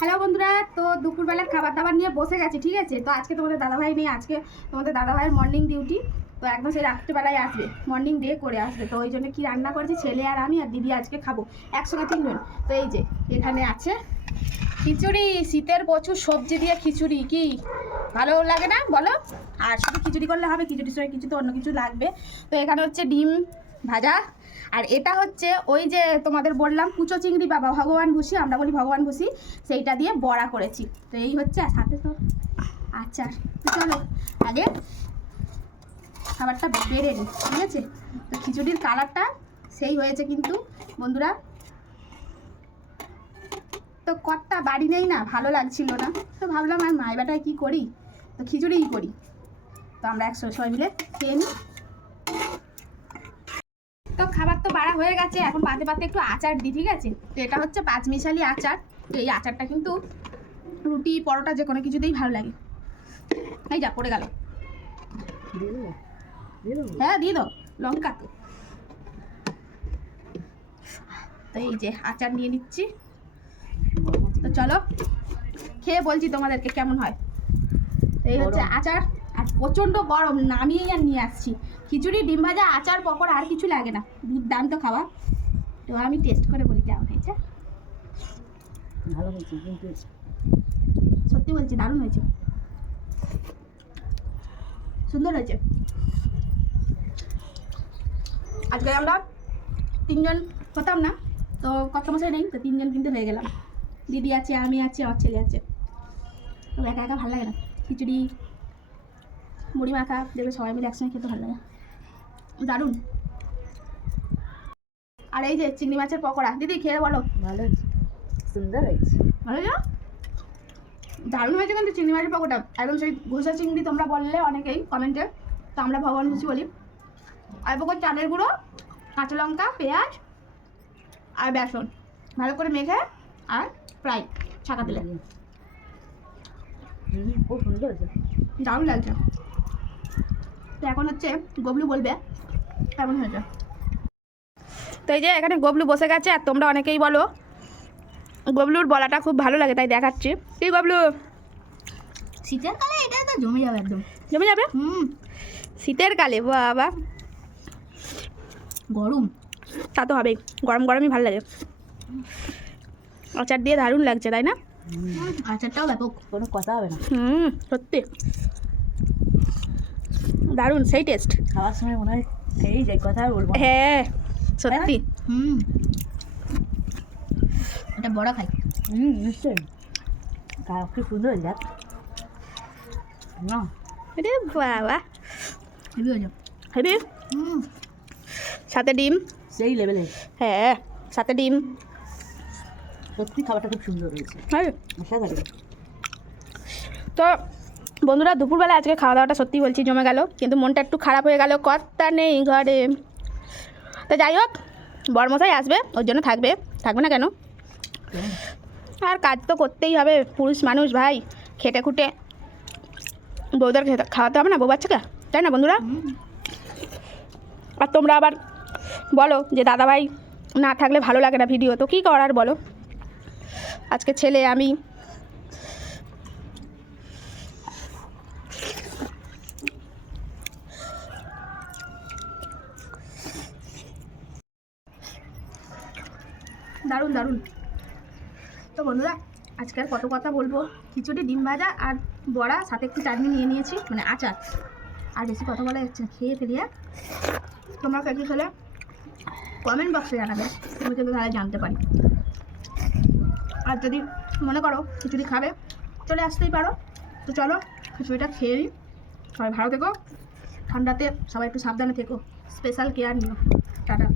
Hello বন্ধুরা, তো দুপুরবেলার খাবার দাবার নিয়ে বসে গেছি, ঠিক আছে। তো আজকে তোমাদের দাদাভাই নেই, আজকে তোমাদের দাদাভাইয়ের মর্নিং ডিউটি। তো একদম সেই রাত্রিবেলায় আসবে, মর্নিং ডে করে আসবে। তো ওই জন্য কী রান্না করেছি, ছেলে আর আমি আর দিদি আজকে খাবো একসঙ্গে তিনজন। তো এই যে এখানে আছে খিচুড়ি, শীতের প্রচুর সবজি দিয়ে খিচুড়ি, কি ভালো লাগে না বলো? আর শুধু খিচুড়ি করলে হবে, খিচুড়ির সঙ্গে কিছু তো অন্য কিছু লাগবে। তো এখানে হচ্ছে ডিম ভাজা, আর এটা হচ্ছে ওই যে তোমাদের বললাম কুচো চিংড়ি বা ভগবান ভুসি, আমরা বলি ভগবান ভুসি, সেইটা দিয়ে বড়া করেছি। তো এই হচ্ছে, আর সাথে তো আচার। চলো আগে খাবারটা বেড়ে নিই, ঠিক আছে। তো খিচুড়ির কালারটা সেই হয়েছে কিন্তু বন্ধুরা। তো কর্তা বাড়ি নেই না, ভালো লাগছিল না, তো ভাবলাম আর মায়ের বেটায় কী করি, তো খিচুড়িই করি। তো আমরা একসঙ্গে সবাই মিলে খেয়ে নিই। তো খাবার তো বাড়া হয়ে গেছে, এখন পাতে পাতে একটু আচার দিই, ঠিক আছে। তো এটা হচ্ছে পাঁচমিশালি আচার। তো এই আচারটা কিন্তু রুটি পরোটা যে কোনো কিছুতেই ভালো লাগে। এই যা পড়ে গেল, হ্যাঁ দিয়ে দাও লঙ্কা। তো এই যে আচার নিয়ে নিচ্ছি, তো চলো খেয়ে বলছি তোমাদেরকে কেমন হয়। এই হচ্ছে আচার, আর প্রচণ্ড গরম, নামিয়েই আর নিয়ে আসছি। খিচুড়ি, ডিম ভাজা, আচার, পকোড়া, আর কিছু লাগে না, দুর্দান্ত খাওয়া। তো আমি টেস্ট করে বলি কেমন হয়েছে। ভালো হয়েছে, কিন্তু সত্যি বলছি দারুণ হয়েছে, সুন্দর হয়েছে। আজকে আমরা তিনজন হতাম না, তো কত মশাই নেই, তো তিনজন কিন্তু হয়ে গেলাম। দিদি আছে, আমি আছি, আমার ছেলে আছে। তো একা একা ভালো লাগে না, খিচুড়ি মুড়ি মাখা দেখবে সবাই মিলে একসঙ্গে খেতে ভালো লাগে, দারুণ। আর এই যে চিংড়ি মাছের পকোড়া, দিদি খেয়ে বলো। ভালো হয়েছে, সুন্দর হয়েছে, ভালো না? দারুণ হয়েছে কিন্তু চিংড়ি মাছের পকোড়া, একদম সেই ঘোষা চিংড়ি তোমরা বললে অনেকেই কমেন্টে, তো আমরা ভগবান ভুসি বলি। আর পকোর চালের গুঁড়ো, কাঁচা লঙ্কা, পেঁয়াজ আর বেসন ভালো করে মেখে আর ফ্রাই ছাকা দিলে খুব সুন্দর হয়েছে, দারুণ লাগছে। তো এখন হচ্ছে গবলু বলবে কেমন হয়েছে। তো এই যে এখানে গবলু বসে গেছে, আর তোমরা অনেকেই বলো গবলুর বলাটা খুব ভালো লাগে, তাই দেখাচ্ছি। কি গবলু, শীতের কালে এটা তো জমে যাবে, একদম জমে যাবে। শীতের কালে বাবা, গরম তা তো হবেই, গরম গরমই ভালো লাগে। আচার দিয়ে দারুণ লাগছে, তাই না? আচারটাও ব্যাপক, কোনো কথা হবে না। সত্যি দারুণ, সেই টেস্ট। খাওয়ার সময় মনে হয় খেয়েই যাই, কথা আর বলবো না। হ্যাঁ সত্যি। এটা বড়া খাই, নিশ্চয়ই খুব সুন্দর হয়ে যাক না। আরে বাবা, হেভি হয়ে যাক, হেবি। সাথে ডিম, সেই লেভেলে। হ্যাঁ সাথে ডিম, সত্যি খাবারটা খুব সুন্দর হয়েছে, হ্যাঁ। অসাধারণ। তো বন্ধুরা দুপুরবেলা আজকে খাওয়া দাওয়াটা সত্যি বলছি জমে গেল, কিন্তু মনটা একটু খারাপ হয়ে গেল, কর্তা নেই ঘরে। তো যাই হোক, বড়মশাই আসবে, ওর জন্য থাকবে, থাকবে না কেন। আর কাজ তো করতেই হবে, পুরুষ মানুষ ভাই, খেটে খুঁটে বউদের খাওয়াতে হবে না, বউ বাচ্চাকে, তাই না বন্ধুরা? আর তোমরা আবার বলো যে দাদাভাই না থাকলে ভালো লাগে না ভিডিও, তো কী করার বলো। আজকে ছেলে আমি, দারুণ দারুণ। তো বন্ধুরা আজকে আর কত কথা বলবো, খিচুড়ি, ডিম ভাজা আর বড়া, সাথে একটু চাটনি নিয়ে নিয়েছি, মানে আচার। আর বেশি কথা বলা যাচ্ছে না, খেয়ে ফেলিয়ে তোমরা কে খেলে কমেন্ট বক্সে জানাবে, তুমি কিন্তু তাহলে জানতে পারি। আর যদি মনে করো খিচুড়ি খাবে, চলে আসতেই পারো। তো চলো খিচুড়িটা খেয়ে নিই, সবাই ভালো থেকো, ঠান্ডাতে সবাই একটু সাবধানে থেকো, স্পেশাল কেয়ার নিও। টাটা।